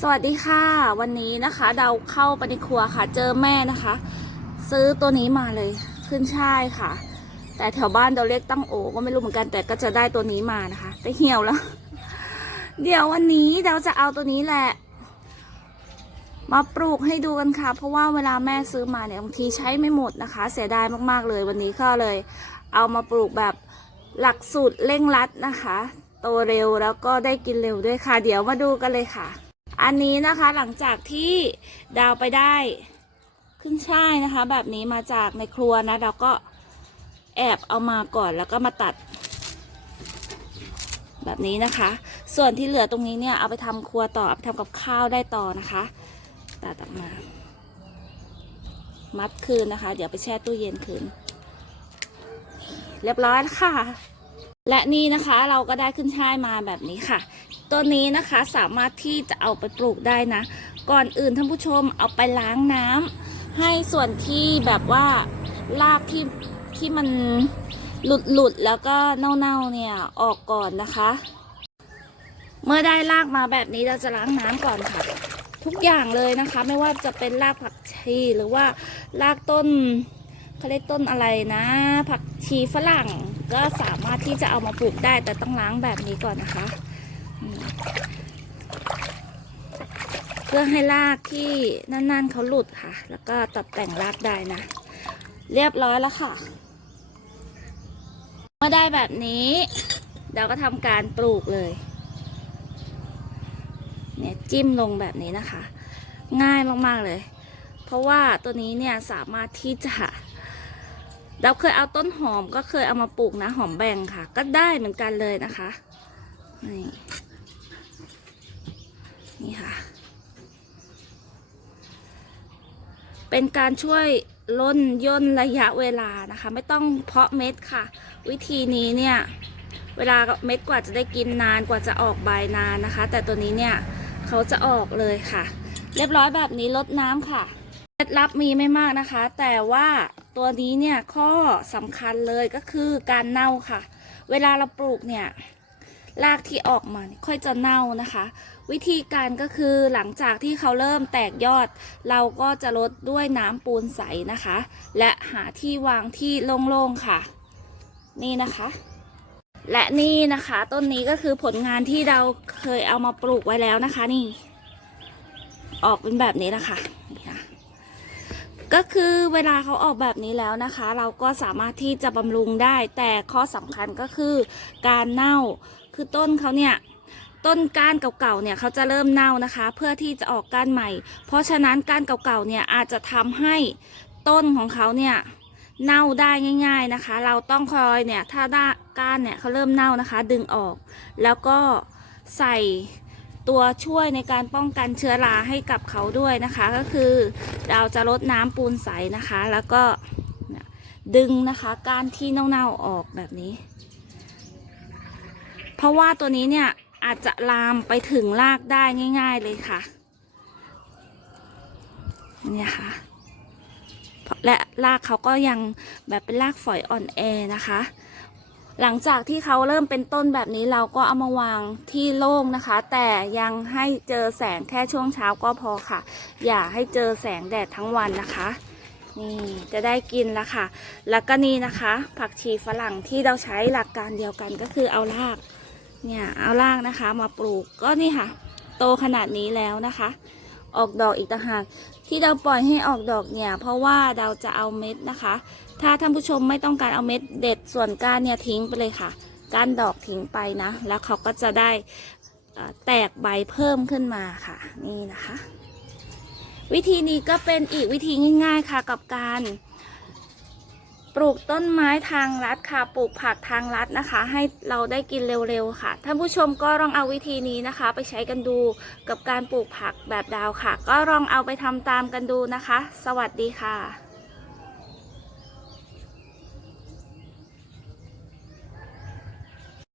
สวัสดีค่ะ วันนี้นะคะเราเข้าไปในครัวค่ะ เจอแม่นะคะ ซื้อตัวนี้มาเลยขึ้นช่ายค่ะ แต่แถวบ้านเราเรียกตั้งโอก็ไม่รู้เหมือนกันแต่ก็จะได้ตัวนี้มานะคะแต่เหี่ยวแล้ว เดี๋ยววันนี้เราจะเอาตัวนี้แหละ มาปลูกให้ดูกันค่ะ เพราะว่าเวลาแม่ซื้อมาเนี่ยบางทีใช้ไม่หมดนะคะ เสียดายมากๆเลยวันนี้ก็เลย เอามาปลูกแบบหลักสูตรเร่งรัดนะคะ โตเร็วแล้วก็ได้กินเร็วด้วยค่ะ เดี๋ยวมาดูกันเลยค่ะ อันนี้นะคะหลังจากที่ดาวไปได้ขึ้นช่ายนะคะ แบบนี้มาจากในครัวนะเราก็แอบเอามาก่อนแล้วก็มาตัด แบบนี้นะคะ ส่วนที่เหลือตรงนี้เนี่ยเอาไปทำครัวต่อเอาไปทำกับข้าวได้ต่อนะคะ ตัดออกมา มัดคืนนะคะ เดี๋ยวไปแช่ตู้เย็นคืน เรียบร้อยแล้วค่ะและนี่นะคะเราก็ได้ขึ้นช่ายมาแบบนี้ค่ะ ตัวนี้นะคะสามารถที่จะเอาไปปลูกได้นะ ก่อนอื่นท่านผู้ชมเอาไปล้างน้ำให้ส่วนที่แบบว่ารากที่ที่มันหลุดหลุดแล้วก็เน่าๆเนี่ยออกก่อนนะคะ เมื่อได้รากมาแบบนี้เราจะล้างน้ำก่อนค่ะ ทุกอย่างเลยนะคะ ไม่ว่าจะเป็นรากผักชีหรือว่ารากต้นเขาเรียกต้นอะไรนะ ผักชีฝรั่งก็สามารถที่จะเอามาปลูกได้แต่ต้องล้างแบบนี้ก่อนนะคะอืมเพื่อให้รากที่นั่นๆเขาหลุดค่ะ แล้วก็ตัดแต่งรากได้นะ เรียบร้อยแล้วค่ะ เมื่อได้แบบนี้เราก็ทำการปลูกเลย เนี่ยจิ้มลงแบบนี้นะคะ ง่ายมากๆเลย เพราะว่าตัวนี้เนี่ยสามารถที่จะเราเคยเอาต้นหอมก็เคยเอามาปลูกนะ หอมแบ่งค่ะ ก็ได้เหมือนกันเลยนะคะ นี่นี่ค่ะ เป็นการช่วยล่นย่นระยะเวลานะคะ ไม่ต้องเพาะเม็ดค่ะ วิธีนี้เนี่ยเวลาเม็ดกว่าจะได้กินนานกว่าจะออกใบนานนะคะ แต่ตัวนี้เนี่ยเขาจะออกเลยค่ะ เรียบร้อยแบบนี้ลดน้ำค่ะเคล็ดลับมีไม่มากนะคะ แต่ว่าตัวนี้เนี่ยข้อสำคัญเลยก็คือการเน่าค่ะ เวลาเราปลูกเนี่ย รากที่ออกมาค่อยจะเน่านะคะ วิธีการก็คือหลังจากที่เขาเริ่มแตกยอด เราก็จะลดด้วยน้ำปูนใสนะคะ และหาที่วางที่โล่งๆค่ะ นี่นะคะ และนี่นะคะต้นนี้ก็คือผลงานที่เราเคยเอามาปลูกไว้แล้วนะคะ นี่ ออกเป็นแบบนี้นะคะนี่ค่ะก็คือเวลาเขาออกแบบนี้แล้วนะคะ เราก็สามารถที่จะบำรุงได้ แต่ข้อสำคัญก็คือการเน่า คือต้นเขาเนี่ยต้นก้านเก่าๆเนี่ยเขาจะเริ่มเน่านะคะ เพื่อที่จะออกก้านใหม่ เพราะฉะนั้นก้านเก่าๆเนี่ยอาจจะทำให้ต้นของเขาเนี่ยเน่าได้ง่าย ๆนะคะ เราต้องคอยเนี่ยถ้าด้าก้านเนี่ยเขาเริ่มเน่านะคะ ดึงออก แล้วก็ใส่ตัวช่วยในการป้องกันเชื้อราให้กับเขาด้วยนะคะ ก็คือเราจะลดน้ำปูนใสนะคะ แล้วก็ดึงนะคะก้านที่เน่าๆออกแบบนี้ ราะว่าตัวนี้เนี่ยอาจจะลามไปถึงรากได้ง่าย ๆเลยค่ะเนี่ยค่ะและรากเขาก็ยังแบบเป็นรากฝอยอ่อนแอนะคะ หลังจากที่เขาเริ่มเป็นต้นแบบนี้เราก็เอามาวางที่โล่งนะคะ แต่ยังให้เจอแสงแค่ช่วงเช้าก็พอค่ะ อย่าให้เจอแสงแดดทั้งวันนะคะนี่จะได้กินแล้วค่ะ แล้วก็นี่นะคะ ผักชีฝรั่งที่เราใช้หลักการเดียวกันก็คือเอาราก เนี่ยเอารากนะคะมาปลูกก็นี่ค่ะ โตขนาดนี้แล้วนะคะ ออกดอกอีกต่างหากที่เราปล่อยให้ออกดอกเนี่ย เพราะว่าเราจะเอาเม็ดนะคะ ถ้าท่านผู้ชมไม่ต้องการเอาเม็ดเด็ดส่วนก้านเนี่ยทิ้งไปเลยค่ะ ก้านดอกทิ้งไปนะ แล้วเขาก็จะได้แตกใบเพิ่มขึ้นมาค่ะ นี่นะคะ วิธีนี้ก็เป็นอีกวิธีง่าย ๆค่ะกับการ ปลูกต้นไม้ทางลัดค่ะ ปลูกผักทางลัดนะคะ ให้เราได้กินเร็วๆค่ะ ท่านผู้ชมก็ลองเอาวิธีนี้นะคะ ไปใช้กันดูกับการปลูกผักแบบดาวค่ะ ก็ลองเอาไปทำตามกันดูนะคะ สวัสดีค่ะ